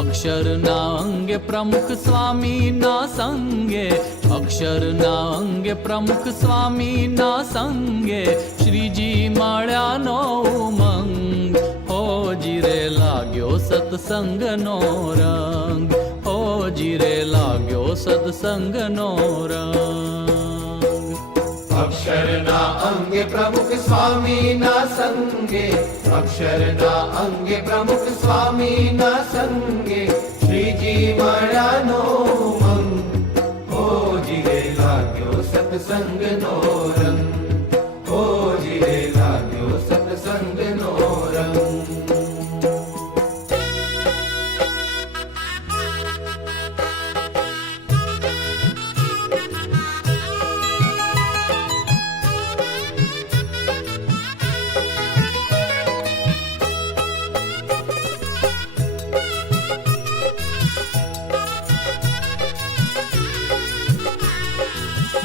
અક્ષરના અંગે પ્રમુખ સ્વામીના સંગે, અક્ષરના અંગે પ્રમુખ સ્વામીના સંગે, શ્રીજી મળ્યાનો ઉમંગ, હોજી રે લાગ્યો સત્સંગનો રંગ, હોજી રે લાગ્યો સત્સંગનો રંગ. અક્ષરના અંગે પ્રમુખ સ્વામીના સંગે, અક્ષરના અંગે પ્રમુખ સ્વામીના સંગે, શ્રીજી મળ્યાનો ઉમંગ, હોજી રે લાગ્યો સત્સંગનો રંગ, હોજી રે લાગ્યો સત્સંગનો રંગ.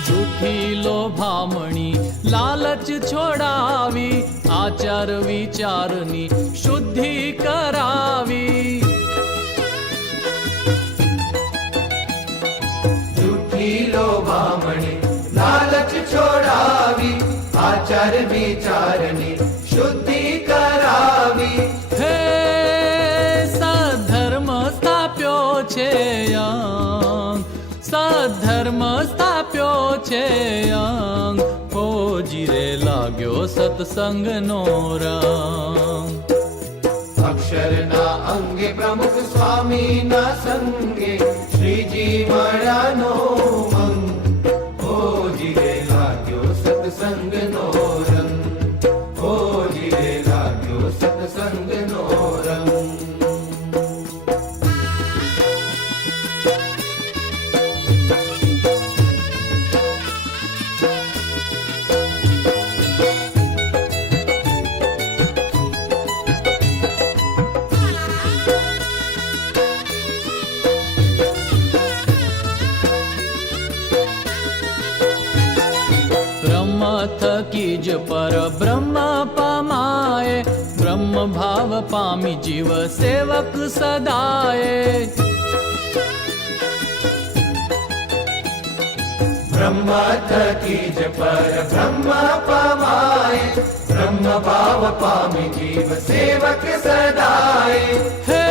જૂઠી લોભામણી લાલચ છોડાવી, આચાર વિચારની શુદ્ધિ કરાવી. જૂઠી લોભામણી લાલચ છોડાવી, આચાર વિચારની શુદ્ધિ કરાવી. હે સધર્મ સ્થાપ્યો છે અંગ, સધર્મ સ્થાપ્યો છે અંગ, હોજી રે લાગ્યો સત્સંગનો રંગ. અક્ષરના અંગે પ્રમુખ સ્વામીના સંગે, શ્રીજી મળ્યાનો ઉમંગ, હોજી રે લાગ્યો સત્સંગનો રંગ, હોજી રે લાગ્યો સત્સંગનો રંગ. થકી જ પર બ્રહ્મ પમાય, બ્રહ્મ ભાવ પામી જીવ સેવક સદાય. બ્રહ્મ થકી જ પર બ્રહ્મ પમાય, બ્રહ્મ ભાવ પામી જીવ સેવક સદાય. હે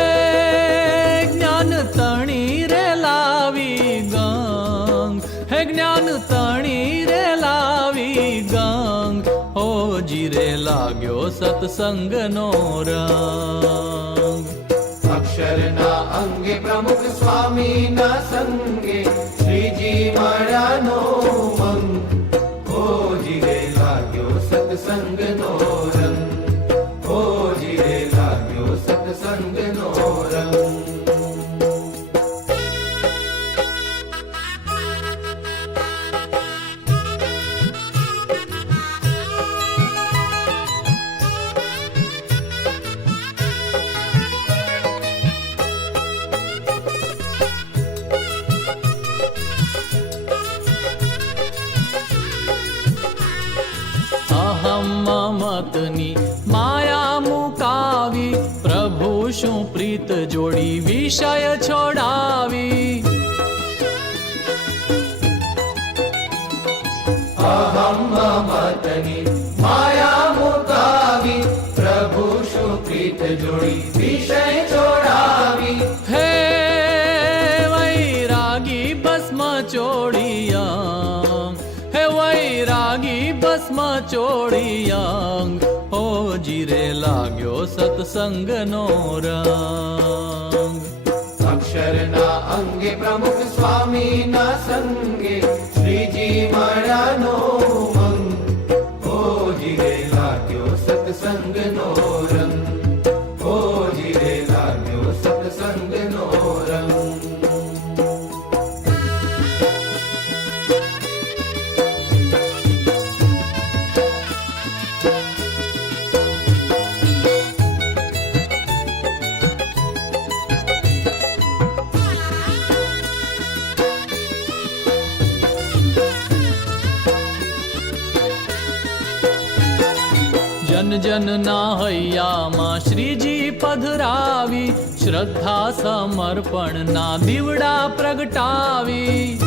જ્ઞાન તણી રે લાવી ગંગ, હે જ્ઞાન તણી રે લાવી ગંગ, હોજી રે લાગ્યો સત્સંગનો રંગ. અક્ષરના અંગે પ્રમુખ સ્વામીના સંગે, શ્રીજી મળ્યાનો ઉમંગ, હોજી રે લાગ્યો સત્સંગનો રંગ, હોજી રે લાગ્યો સત્સંગનો રંગ. અહમ મમતની માયા મુકાવી, પ્રભુ શું પ્રીત જોડી વિષય છોડાવી. અહમ મમતની માયા મુકાવી, પ્રભુ શું પ્રીત જોડી વિષય છોડાવી. હે વૈરાગી ભસ્મ ચોડિયાંગ, હે વૈરાગી ભસ્મ ચોડિયાંગ, હોજી રે લાગ્યો સત્સંગનો રંગ. અક્ષરના અંગે પ્રમુખ સ્વામીના સંગે, શ્રીજી મળ્યાનો ઉમંગ, હોજી રે લાગ્યો સત્સંગનો રંગ, હોજી રે લાગ્યો સત્સંગનો રંગ. જન જન ના હૈયામાં શ્રીજી પધરાવી, શ્રદ્ધા સમર્પણના દીવડા પ્રગટાવી.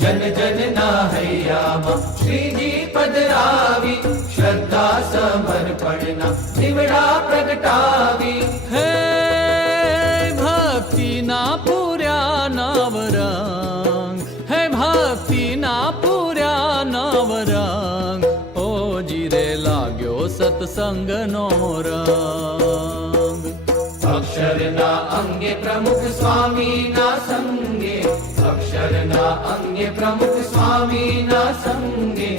જન જનના હૈયામાં શ્રીજી પધરાવી, શ્રદ્ધા સમર્પણના દીવડા પ્રગટાવી. હે ભક્તિના પૂર્યા નવરંગ, હે ભક્તિના પૂર્યા નવરંગ, ઓજી રે લાગ્યો સત્સંગનો રંગ. અક્ષરના અંગે પ્રમુખ સ્વામીના સંગે, અક્ષરના અંગે પ્રમુખ સ્વામીના સંગે,